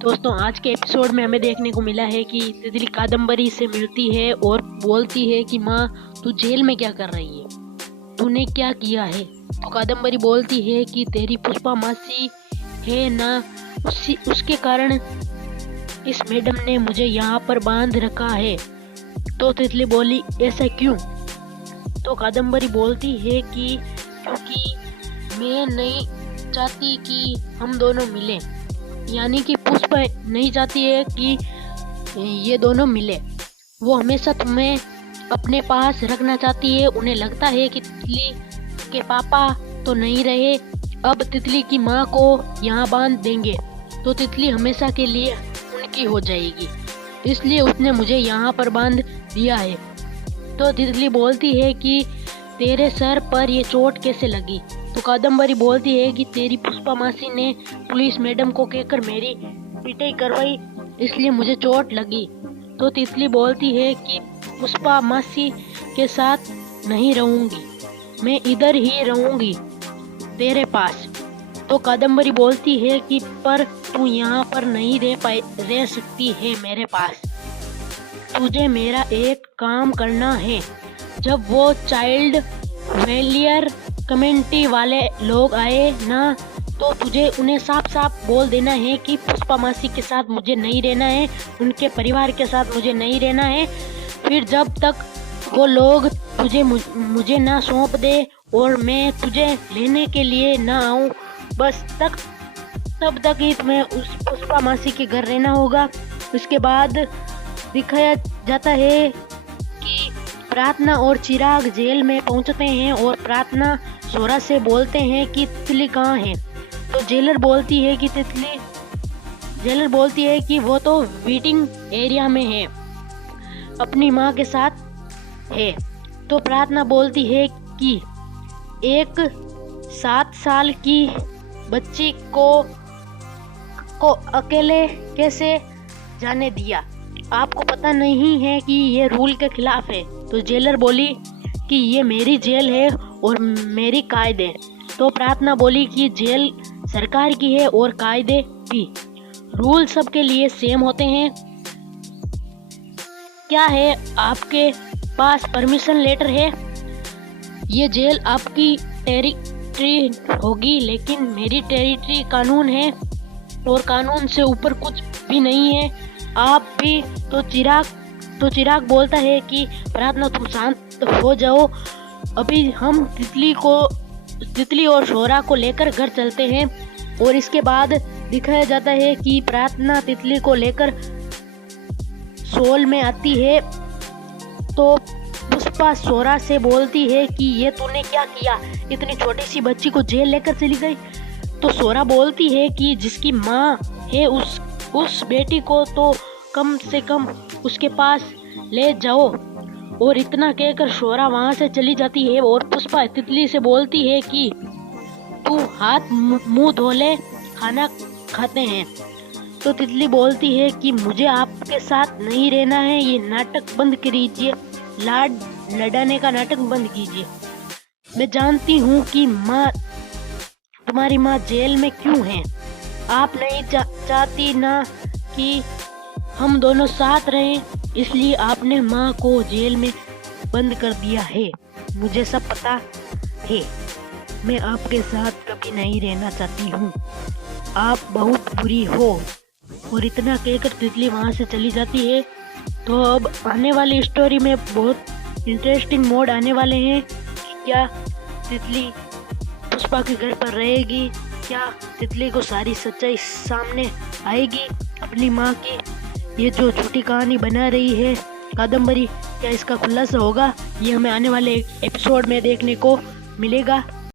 दोस्तों आज के एपिसोड में हमें देखने को मिला है कि तितली कादम्बरी से मिलती है और बोलती है कि माँ तू जेल में क्या कर रही है, तूने क्या किया है। तो कादम्बरी बोलती है कि तेरी पुष्पा मासी है ना, उसके कारण इस मैडम ने मुझे यहाँ पर बांध रखा है। तो तितली बोली ऐसा क्यों। तो कादम्बरी बोलती है कि क्योंकि मैं नहीं चाहती कि हम दोनों मिलें, यानी कि पुष्पा नहीं चाहती है कि ये दोनों मिले। वो हमेशा तुम्हें अपने पास रखना चाहती है। उन्हें लगता है कि तितली के पापा तो नहीं रहे, अब तितली की माँ को यहाँ बांध देंगे तो तितली हमेशा के लिए उनकी हो जाएगी, इसलिए उसने मुझे यहाँ पर बांध दिया है। तो तितली बोलती है कि तेरे सर पर ये चोट कैसे लगी। तो कादम्बरी बोलती है कि तेरी पुष्पा मासी ने पुलिस मैडम को कहकर मेरी पिटाई करवाई, इसलिए मुझे चोट लगी। तो तितली बोलती है कि पुष्पा मासी के साथ नहीं रहूंगी, मैं इधर ही रहूंगी तेरे पास। तो कादम्बरी बोलती है कि पर तू यहाँ पर नहीं रह सकती है मेरे पास, तुझे मेरा एक काम करना है। जब वो चाइल्ड वेलियर कम्युनिटी वाले लोग आए ना, तो तुझे उन्हें साफ साफ बोल देना है कि पुष्पा मासी के साथ मुझे नहीं रहना है, उनके परिवार के साथ मुझे नहीं रहना है। फिर जब तक वो लोग तुझे मुझे ना सौंप दे और मैं तुझे लेने के लिए ना आऊँ, बस तब तक ही तुम्हें उस पुष्पा मासी के घर रहना होगा। उसके बाद दिखाया जाता है कि प्रार्थना और चिराग जेल में पहुंचते हैं और प्रार्थना सोरा से बोलते हैं कि तितली कहाँ है। तो जेलर बोलती है कि वो तो वेटिंग एरिया में है, अपनी माँ के साथ है। तो प्रार्थना बोलती है कि एक 7 साल की बच्ची को अकेले कैसे जाने दिया, आपको पता नहीं है कि ये रूल के खिलाफ है। तो जेलर बोली कि ये मेरी जेल है और मेरी कायदे। तो प्रार्थना बोली कि जेल सरकार की है और कायदे भी, रूल सबके लिए सेम होते हैं। क्या है आपके पास परमिशन लेटर है, ये जेल आपकी टेरिटरी होगी, लेकिन मेरी टेरिटरी कानून है और कानून से ऊपर कुछ भी नहीं है, आप भी। तो चिराग बोलता है कि प्रार्थना तुम शांत हो जाओ, अभी हम तितली और शोरा को लेकर घर चलते हैं। और इसके बाद दिखाया जाता है कि प्रार्थना तितली को लेकर सोल में आती है। तो पुष्पा शोरा से बोलती है कि ये तूने क्या किया, इतनी छोटी सी बच्ची को जेल लेकर चली गई। तो शोरा बोलती है कि जिसकी माँ है उस बेटी को तो कम से कम उसके पास ले जाओ। और इतना कहकर शोरा वहां से चली जाती है और पुष्पा तितली से बोलती है कि तू हाथ मुंह धो ले, खाना खाते हैं। तो तितली बोलती है कि मुझे आपके साथ नहीं रहना है, ये नाटक बंद कीजिए, लाड लड़ाने का नाटक बंद कीजिए। मैं जानती हूँ कि तुम्हारी माँ जेल में क्यों है, आप नहीं चाहती ना कि हम दोनों साथ रहें, इसलिए आपने माँ को जेल में बंद कर दिया है। मुझे सब पता है, मैं आपके साथ कभी नहीं रहना चाहती हूँ, आप बहुत बुरी हो। और इतना कहकर तितली वहाँ से चली जाती है। तो अब आने वाली स्टोरी में बहुत इंटरेस्टिंग मोड आने वाले हैं। क्या तितली पुष्पा के घर पर रहेगी, क्या तितली को सारी सच्चाई सामने आएगी अपनी माँ की, ये जो छोटी कहानी बना रही है कादम्बरी, क्या इसका खुलासा होगा, ये हमें आने वाले एपिसोड में देखने को मिलेगा।